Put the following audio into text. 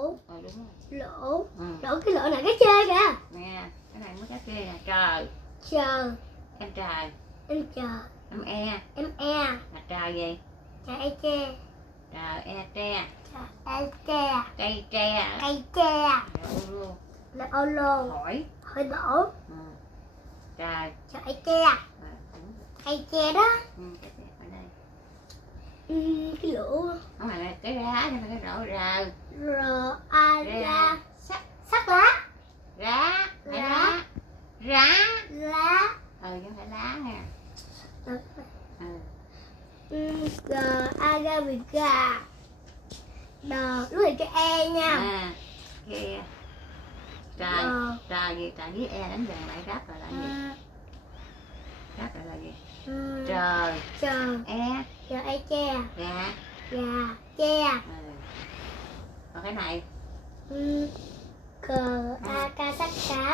lỗ. Đúng rồi. Lỗ. Lỗ, cái lỗ này cái chê kìa. Nè, cái này mới cái kia nè. Trời. Trời. Em trời. Em trời. Em e. Em e. Là trời gì? Trời e tre. Trời e tre. Trời e tre. Cây tre. Cây tre. Luôn. Là ô lô. Hỏi. Hỏi lỗ. Trời. Trời e tre. Cây tre đó. Cái tre ở đây. Cái lỗ. Không phải là cái rá, nhưng mà cái rổ rờ. R a ra. Sắt. Sắc lá. Rá. Rá. Rá. Lá. Chứ không phải lá nè. G a ga bị gà. Đờ, lúc này cái e nha. Kia. Trời. Trời gì? Trời với e đánh gần lại ráp rồi là gì? Ráp rồi là gì? Trời. Trời. E. Trời e tre. Gà. Gà. Tre. Còn cái này. G a ca sắc cá.